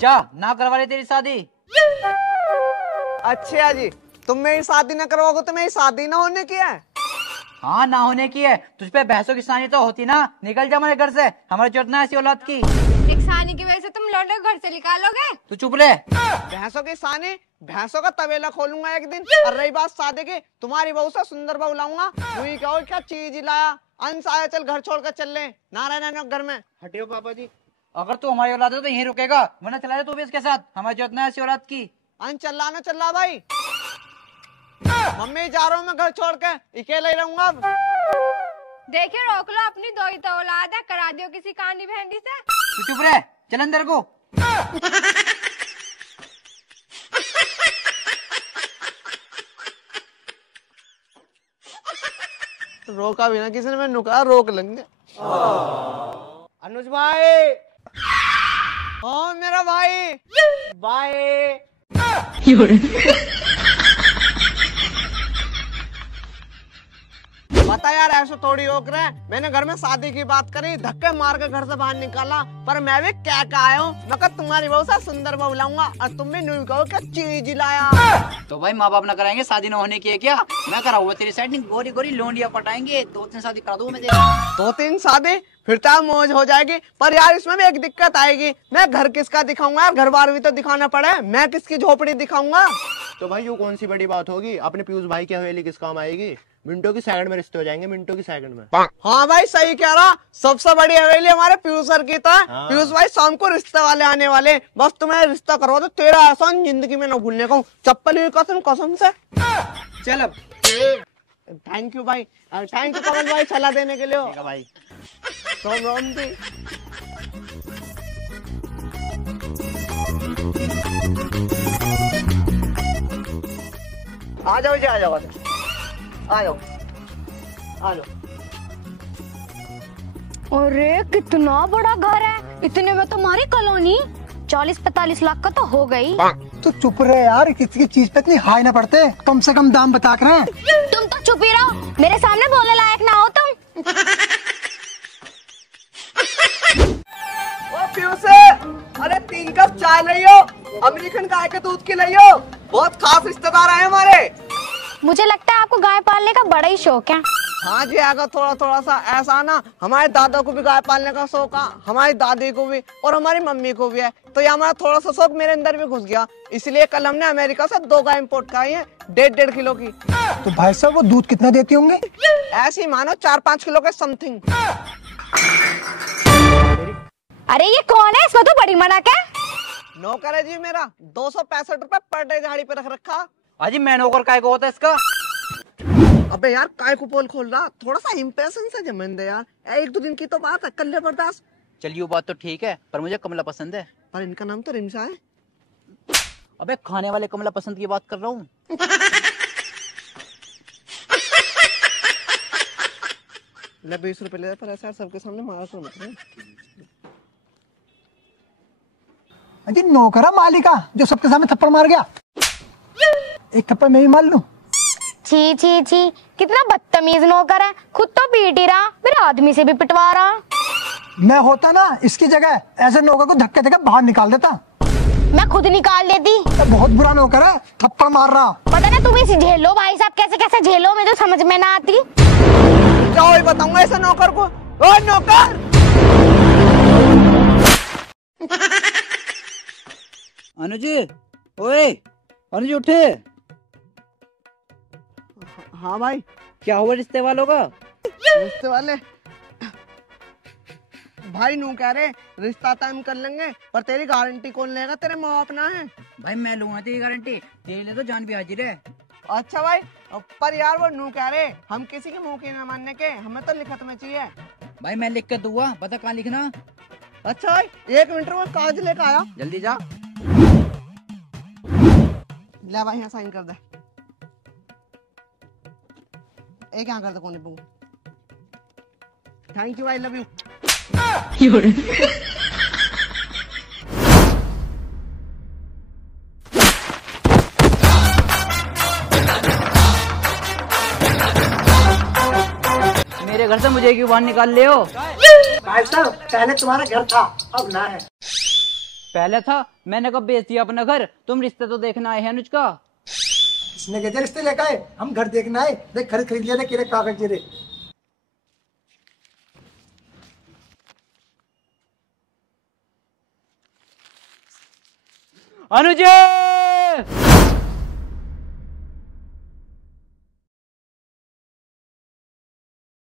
जा ना करवा ले तेरी शादी। अच्छा जी, तुम मेरी शादी ना करवाओगे तो मेरी शादी ना होने की है। हाँ ना होने की है, तुझ पे भैंसों की सानी तो होती ना। निकल जा हमारे घर से, हमारे जरूरत ना ऐसी औलाद की। एक सानी की वजह से तुम लौटे घर से निकालोगे? तू चुप रहे। भैंसों की सानी, भैंसों का तबेला खोलूंगा एक दिन। और रही बात शादी की, तुम्हारी बहू से सुंदर बहू लाऊंगा। वही कहो क्या चीज लाया, अंश आया, चल घर छोड़ कर चल ले, ना रहना घर में। हटियो पापा जी। अगर तू हमारी औलाद है तो यहीं रुकेगा, वरना चला जा तू भी इसके साथ। हमारी जरूरत ना ऐसी औलाद की। अंश चल रहा भाई। मम्मी जा रहा हूँ मैं घर छोड़ के, अकेले ही रहूंगा अब। देखिए रोक लो, अपनी दो ही तो औलाद है, करा दियो किसी कानी भेंडी से। तू चुप रहे, चल अंदर को। रोका भी ना किसी ने, मैं नुका रोक लेंगे। अनुज भाई। हाँ मेरा भाई। भाई बता यार, ऐसे थोड़ी रोक रहे। मैंने घर में शादी की बात करी, धक्के मार के घर से बाहर निकाला, पर मैं भी क्या आया हूँ। मैं तुम्हारी बहू से सुंदर बहू लाऊंगा और तुम भी नहीं कहो क्या चीज लाया। तो भाई माँ बाप ना कराएंगे, शादी ना होने की है क्या? मैं कराऊंगा तेरी सेटिंग, गोरी गोरी लोंडिया पटाएंगे, 2-3 शादी करा दूंगा मैं तेरी। 2-3 शादी फिर तो मौज हो जाएगी, पर यार इसमें भी एक दिक्कत आएगी। मैं घर किसका दिखाऊंगा यार, घर बार भी तो दिखाना पड़े। मैं किसकी झोपड़ी दिखाऊंगा? तो भाई ये कौन सी बड़ी बात होगी, अपने पीयूष भाई की हवेली किस काम आएगी। मिनटों की सेकंड में रिश्ते हो जाएंगे, मिनटों की सेकंड में। हाँ भाई सही कह रहा, सबसे बड़ी हवेली हमारे पीयूष सर की था। हाँ। पीयूष भाई शाम को रिश्ते वाले आने वाले, बस तुम्हें रिश्ता करवा तो तेरा एहसान जिंदगी में न भूलने का। चप्पल हुई कसम से। चल अब। थैंक यू भाई, थैंक यू कमल भाई सलाह देने के लिए। भाई रोम थी। आ जाओ जी, आ जाओ, आ जाओ, आ जाओ। अरे कितना बड़ा घर है, इतने में तुम्हारी कॉलोनी 40-45 लाख का तो हो गई। तो चुप रहे यार, किसी की चीज पे इतनी हाई ना पड़ते, कम से कम दाम बता कर। तुम तो चुप ही रहो, मेरे सामने बोलने लायक ना हो तुम। ओ पीयूष, अरे 3 कप चाय लाइयो, अमेरिकन गाय के दूध की लाइयो, बहुत खास रिश्तेदार आए हमारे। मुझे लगता है आपको गाय पालने का बड़ा ही शौक है। हाँ जी, आगा थोड़ा सा ऐसा ना, हमारे दादा को भी गाय पालने का शौक है, हमारी दादी को भी और हमारी मम्मी को भी है। तो ये हमारा थोड़ा सा शौक मेरे अंदर भी घुस गया, इसलिए कल हमने अमेरिका से 2 गाय इम्पोर्ट कराई है, 1.5 किलो की। तो भाई साहब वो दूध कितना देती होंगे? ऐसी मानो 4-5 किलो के समथिंग। अरे ये कौन है, इसमें तो बड़ी मना क्या? नौकर है जी मेरा, 265 रुपए पर डे झाड़ी पे रख रखा। अजी मैं नौकर काय को होता है इसका? अबे यार काय को पोल खोल रहा, थोड़ा सा इम्प्रेशन से जमन दे यार, 1-2 दिन की तो बात है, कर ले बर्दाश्त। चलिए वो बात तो ठीक है, पर मुझे कमला पसंद है। पर इनका नाम तो रिमसा है। अबे खाने वाले कमला पसंद की बात कर रहा हूँ। ले 20 रुपए ले, पर ऐसा यार सबके सामने मारा तो मत। अजी नौकरा मालिका जो सबके सामने थप्पड़ मार गया, एक थप्पड़ मैं ही मार लूं। छी छी छी, कितना बदतमीज नौकर है, खुद तो पीट ही रहा, फिर आदमी से भी पिटवा रहा। मैं होता ना इसकी जगह, ऐसे नौकर को धक्के देकर बाहर निकाल देता। मैं खुद निकाल देती। बहुत बुरा नौकर है, थप्पड़ मार रहा। पता ना तुम इसे झेलो भाई साहब, कैसे कैसे झेलो, मुझे तो समझ में ना आती। जाओ ही बताऊंगा ऐसे नौकर को। ओ नौकर! अनुज, ओए अनुज उठे। हाँ भाई। क्या हुआ रिश्ते वालों का? रिश्ते वाले भाई नू कह रहे रिश्ता तय कर लेंगे, पर तेरी गारंटी कौन लेगा, तेरे माँ बाप ना है। भाई मैं लूंगा तेरी गारंटी, तेरे लिए तो जान भी हाजिर है। अच्छा भाई, पर यार वो नू कह रहे हम किसी के मुंह की ना मानने के, हमें तो लिखत में चाहिए। भाई मैं लिख के दूंगा, बता कहाँ लिखना। अच्छा भाई 1 मिनट में कागज लेकर आया। जल्दी जा। ले भाई यहाँ साइन कर दे। एक यहाँ कर दे कोने पे। थैंक यू भाई, लव यू। मेरे घर से मुझे क्यों बाहर निकाल ले हो? भाई साहब पहले तुम्हारा घर था, अब ना है। पहले था, मैंने कब बेच दिया अपना घर। तुम रिश्ते तो देखना आए हैं अनुष्का। इसने कहते रिश्ते लेकर आए, हम घर देखना है। देख खरीद लिया, देख कागज रे। अनुज